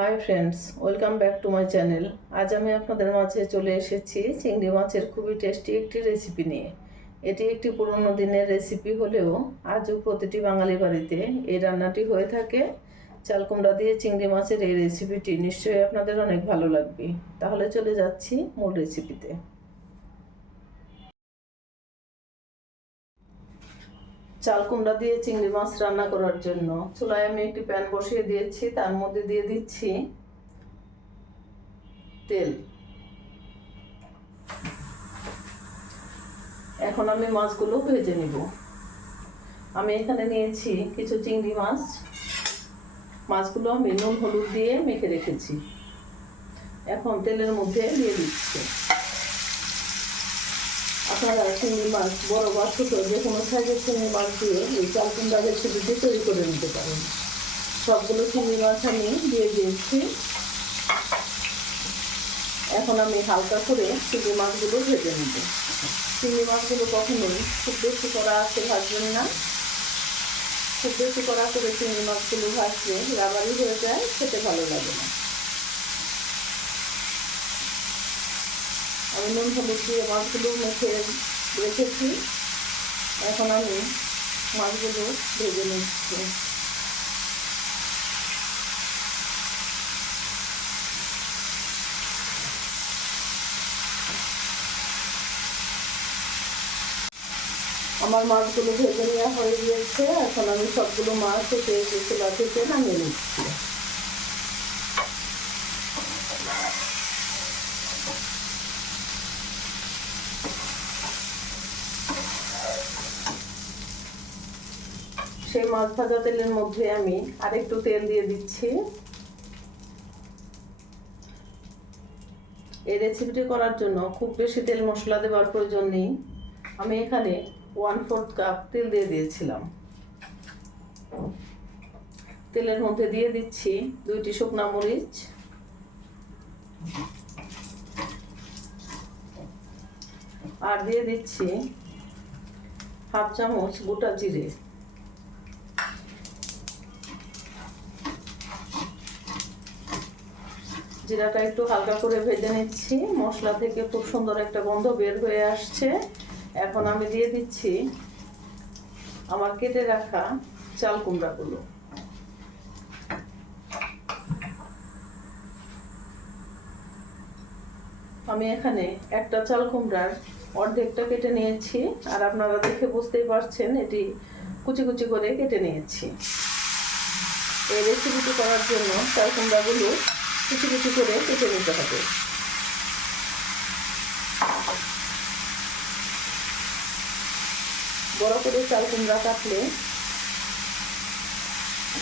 Hi friends, welcome back to my channel. আজ আমি আপনাদের মাঝে চলে এসেছি চিংড়ি মাছের খুবই টেস্টি একটি রেসিপি নিয়ে। এটি একটি পুরনো দিনের রেসিপি হলেও আজও প্রতিটি বাঙালি বাড়িতে এই রান্নাটি হয়ে থাকে। চাল কুমড়া দিয়ে চিংড়ি মাছের এই রেসিপিটি নিশ্চয়ই আপনাদের অনেক ভালো লাগবে। তাহলে চলে যাচ্ছি মূল রেসিপিতে। চাল কুমড়া দিয়ে চিংড়ি মাছ রান্না করার জন্য চুলায় আমি একটি প্যান বসিয়ে দিয়েছি। তার মধ্যে দিয়ে দিচ্ছি তেল। এখন আমি মাছগুলো ভেজে নিব। আমি এখানে নিয়েছি কিছু চিংড়ি মাছ। মাছগুলো আমি নুন হলুদ দিয়ে মেখে রেখেছি। এখন তেলের মধ্যে দিয়ে দিচ্ছি। আপনারা চিংড়ি মাছ বড় বা ছোটো যে কোনো সাইজের চিংড়ি মাছ দিয়ে এই চাল কুমড়া রেসিপিটি তৈরি করে নিতে পারেন। সবগুলো চিংড়ি মাছ আমি দিয়ে দিয়েছি। এখন আমি হালকা করে চিংড়ি মাছগুলো ভেজে নেব। চিংড়ি মাছগুলো কখনোই খুব বেশি করা আছে ভাজবেন না। খুব বেশি করা করে চিংড়ি মাছগুলো ভাজলে রাবারি হয়ে যায়, খেতে ভালো লাগে না। আমি নুন হলুদ দিয়ে মাছগুলো মেখে রেখেছি। এখন আমি মাছগুলো ভেজে নিচ্ছি। আমার মাছগুলো ভেজে নেওয়া হয়ে গিয়েছে। এখন আমি সবগুলো মাছ চুলা থেকে নামিয়ে নিচ্ছি। সেই মাছ ভাজা তেলের মধ্যে আমি আরেকটু তেল দিয়ে দিচ্ছি। এই রেসিপিটি করার জন্য খুব বেশি তেল মশলা দেওয়ার প্রয়োজন নেই। আমি এখানে 1/4 কাপ তেল দিয়ে দিয়েছিলাম। তেলের মধ্যে দিয়ে দিচ্ছি 2টি শুকনা মরিচ, আর দিয়ে দিচ্ছি 1/2 চামচ গোটা জিরে। জিরাটা একটু হালকা করে ভেজে নিচ্ছি। মশলা থেকে খুব সুন্দর একটা গন্ধ বের হয়ে আসছে। এখন আমি দিয়ে দিচ্ছি আমার কেটে রাখা চাল কুমড়াগুলো। আমি এখানে একটা চাল কুমড়ার অর্ধেকটা কেটে নিয়েছি, আর আপনারা দেখে বুঝতেই পারছেন এটি কুচি কুচি করে কেটে নিয়েছি। এই রেসিপিটি করার জন্য চাল কুমড়াগুলো কুচি কুচি করে কেটে নিতে হবে। বড় করে চাল কুমড়া কাটলে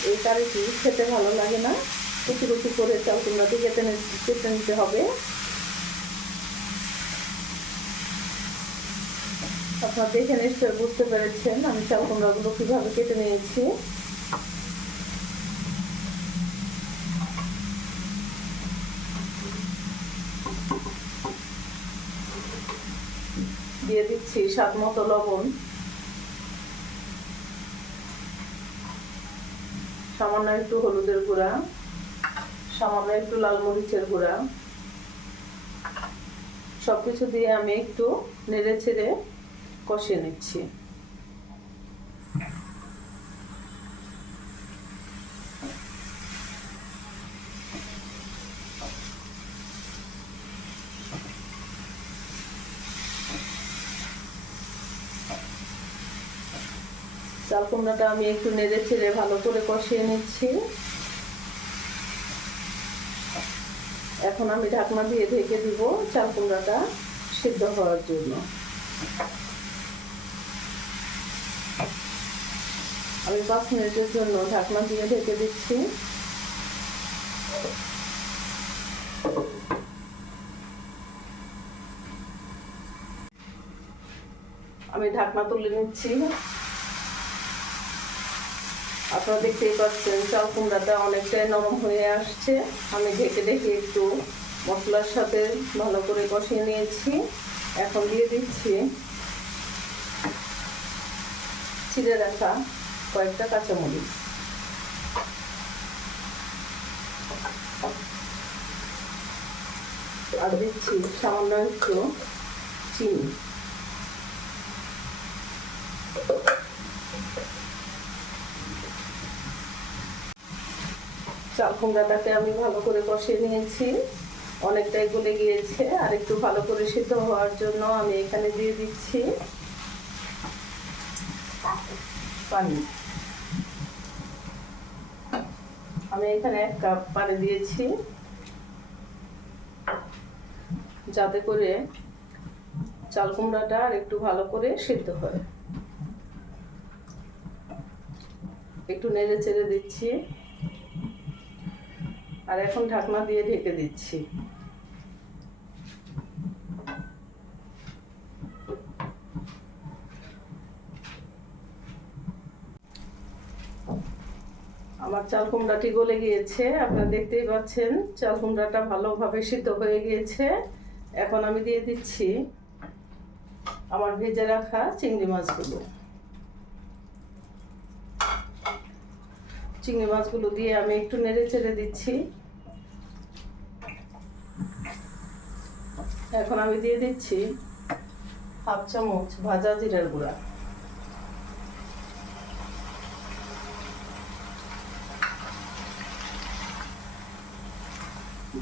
এই কারিটি খেতে ভালো লাগে না। কুচি কুচি করে চাল কুমড়াটি কেটে নিতে হবে। আপনারা দেখে নিশ্চয়ই বুঝতে পেরেছেন আমি চাল কুমড়াগুলো কিভাবে কেটে নিয়েছি। দিয়ে দিচ্ছি স্বাদ মতো লবণ, সামান্য একটু হলুদের গুঁড়া, সামান্য একটু লাল মরিচের গুঁড়া। সবকিছু দিয়ে আমি একটু নেড়ে ছেড়ে কষিয়ে নিচ্ছি। চাল কুমড়াটা আমি একটু নেড়ে ছেড়ে ভালো করে কষিয়ে নিচ্ছি। এখন আমি ঢাকনা দিয়ে ঢেকে দিব চাল কুমড়াটা সিদ্ধ হওয়ার জন্য। আমি 5 মিনিটের জন্য ঢাকনা দিয়ে ঢেকে দিচ্ছি। আমি ঢাকনা তুলে নিচ্ছি। আপনারা দেখতেই পাচ্ছেন চাল কুমড়াটা অনেকটাই নরম হয়ে আসছে। আমি ঢেকে ঢেকে একটু মশলার সাথে ভালো করে কষিয়ে নিয়েছি। এখন দিয়ে দিচ্ছি ছিঁড়ে রাখা কয়েকটা কাঁচামরিচ। আর দিচ্ছি সামান্য একটু চিনি। চাল কুমড়াটাকে আমি ভালো করে কষিয়ে নিয়েছি, অনেকটাই গলে গিয়েছে। আর একটু ভালো করে সিদ্ধ হওয়ার জন্য আমি এখানে দিয়ে দিচ্ছি পানি। আমি এখানে 1 কাপ পানি দিয়েছি, যাতে করে চাল কুমড়াটা আর একটু ভালো করে সিদ্ধ হয়। একটু নেড়ে চেড়ে দিচ্ছি, আর এখন ঢাকনা দিয়ে ঢেকে দিচ্ছি। আমার চাল কুমড়াটি গলে গিয়েছে, আপনারা দেখতেই পাচ্ছেন চাল কুমড়াটা ভালোভাবে সিদ্ধ হয়ে গিয়েছে। এখন আমি দিয়ে দিচ্ছি আমার ভেজে রাখা চিংড়ি মাছগুলো। চিংড়ি মাছগুলো দিয়ে আমি একটু নেড়ে চেড়ে দিচ্ছি। এখন আমি দিয়ে দিচ্ছি 1/2 চামচ ভাজা জিরার গুঁড়া।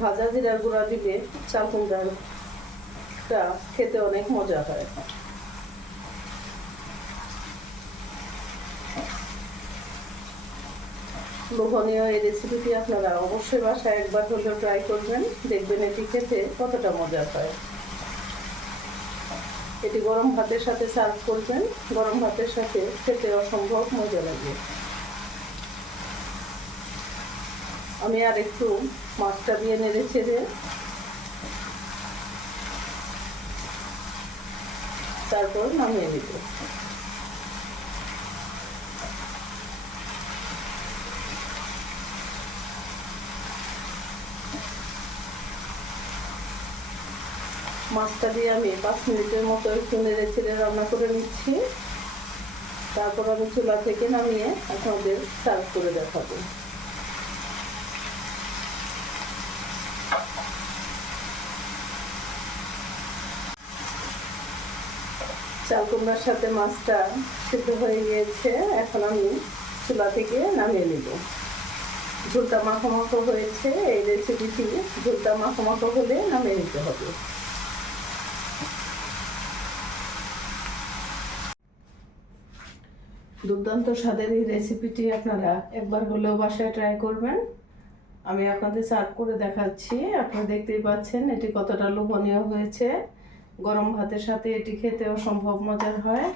ভাজা জিরার গুঁড়া দিলে চাল কুমড়াটা খেতে অনেক মজা হয়। লোভনীয় এই রেসিপিটি আপনারা অবশ্যই বাসায় একবার হলেও ট্রাই করবেন, দেখবেন এটি খেতে কতটা মজা হয়। এটি গরম ভাতের সাথে সার্ভ করবেন, গরম ভাতের সাথে খেতে অসম্ভব মজা লাগে। আমি আর একটু মাছটা দিয়ে নেড়ে চেড়ে তারপর নামিয়ে নিব। মাছটা দিয়ে আমি 5 মিনিটের মতো একটু নেড়ে চেড়ে রান্না করে নিচ্ছি। তারপর আমি চুলা থেকে নামিয়ে আপনাদের সার্ভ করে দেখাবো। চাল কুমড়ার সাথে মাছটা সিদ্ধ হয়ে গিয়েছে, এখন আমি চুলা থেকে নামিয়ে নিব। ঝোলটা মাখো মাখো হয়েছে, এই রেসিপিটি ঝোলটা মাখো মাখো হলে নামিয়ে নিতে হবে। দুর্দান্ত স্বাদের এই রেসিপিটি আপনারা একবার হলেও বাসায় ট্রাই করবেন। আমি আপনাদের সার্ভ করে দেখাচ্ছি, আপনারা দেখতেই পাচ্ছেন এটি কতটা লোভনীয় হয়েছে। গরম ভাতের সাথে এটি খেতে অসম্ভব মজার হয়।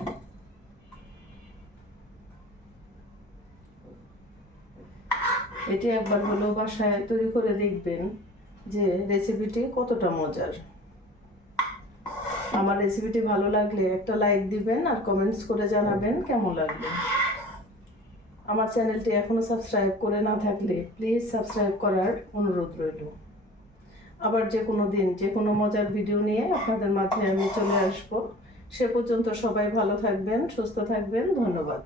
এটি একবার হলেও বাসায় তৈরি করে দেখবেন যে রেসিপিটি কতটা মজার। আমার রেসিপিটি ভালো লাগলে একটা লাইক দিবেন আর কমেন্টস করে জানাবেন কেমন লাগবে। আমার চ্যানেলটি এখনো সাবস্ক্রাইব করে না থাকলে প্লিজ সাবস্ক্রাইব করার অনুরোধ রইল। আবার যে কোনো দিন যে কোনো মজার ভিডিও নিয়ে আপনাদের মাঝে আমি চলে আসব। সে পর্যন্ত সবাই ভালো থাকবেন, সুস্থ থাকবেন। ধন্যবাদ।